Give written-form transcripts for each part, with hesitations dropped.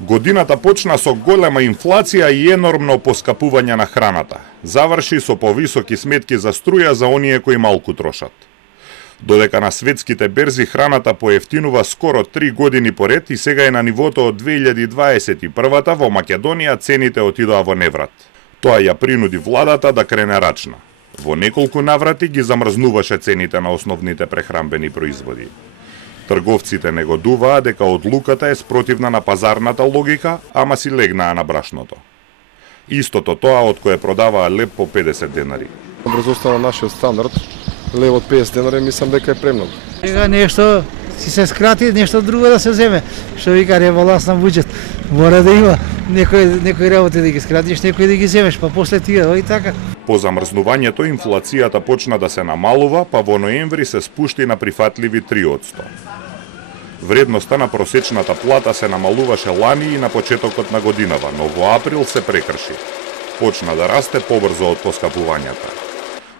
Годината почна со голема инфлација и енормно поскапување на храната. Заврши со повисоки сметки за струја за оние кои малку трошат. Додека на светските берзи храната поевтинува скоро 3 години поред и сега е на нивото од 2021-та, во Македонија цените отидоа во неврат. Тоа ја принуди владата да крене рачна. Во неколку наврати ги замрзнуваше цените на основните прехранбени производи. Трговците негодуваа дека одлуката е спротивна на пазарната логика, ама си легнаа на брашното. Истото тоа од кое продаваа леб по 50 денари. Брзоста на нашиот стандард, лев од 50 денари, мислам дека е премногу. Сега нешто си се скрати, нешто друго да се земе. Што вика ребаланс на буџет. Мора да има некои работи да ги скратиш, некои да ги земеш, па после тие, и така. По замрзнувањето инфлацијата почна да се намалува, па во ноември се спушти на прифатливи 3%. Вредноста на просечната плата се намалуваше лани и на почетокот на годинава, но во април се прекрши. Почна да расте побрзо од поскапувањата.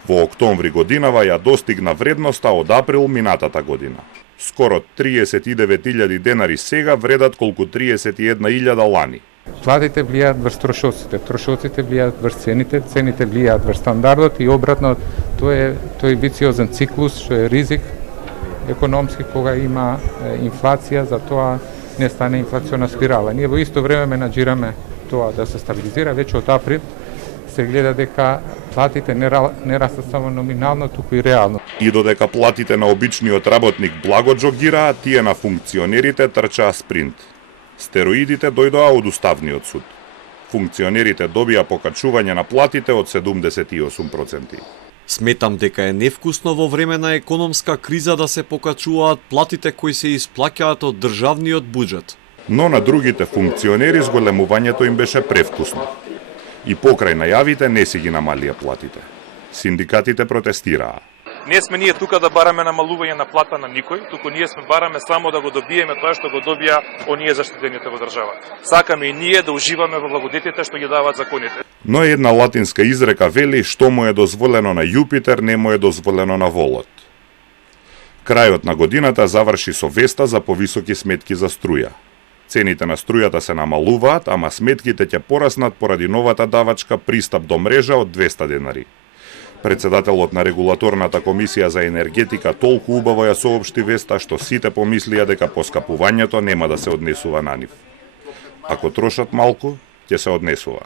Во октомври годинава ја достигна вредноста од април минатата година. Скоро 39.000 денари сега вредат колку 31.000 лани. Платите влијаат врз трошоците, трошоците влијаат врз цените, цените влијаат врз стандардот и обратно тој вициозен циклус што е ризик економски кога има инфлација, за тоа не стане инфлациона спирала. Ние во исто време менаџираме тоа да се стабилизира, веќе од април се гледа дека платите не растат само номинално, туку и реално. И додека платите на обичниот работник благо джогираат, тие на функционерите трчаа спринт. Стероидите дојдоа од Уставниот суд. Функционерите добија покачување на платите од 78%. Сметам дека е невкусно во време на економска криза да се покачуваат платите кои се исплаќаат од државниот буџет. Но на другите функционери зголемувањето им беше превкусно. И покрај најавите не си ги намалија платите. Синдикатите протестираа. Не сме ние тука да бараме намалување на плата на никој, туку ние сме бараме само да го добиеме тоа што го добија оние заштитените во држава. Сакаме и ние да уживаме во благодетите што ги даваат законите. Но една латинска изрека вели што му е дозволено на Јупитер, не му е дозволено на волот. Крајот на годината заврши со веста за повисоки сметки за струја. Цените на струјата се намалуваат, ама сметките ќе пораснат поради новата давачка пристап до мрежа од 200 денари. Председателот на регулаторната комисија за енергетика толку убаво ја соопшти веста што сите помислија дека поскапувањето нема да се однесува на нив. Ако трошат малку, ќе се однесува.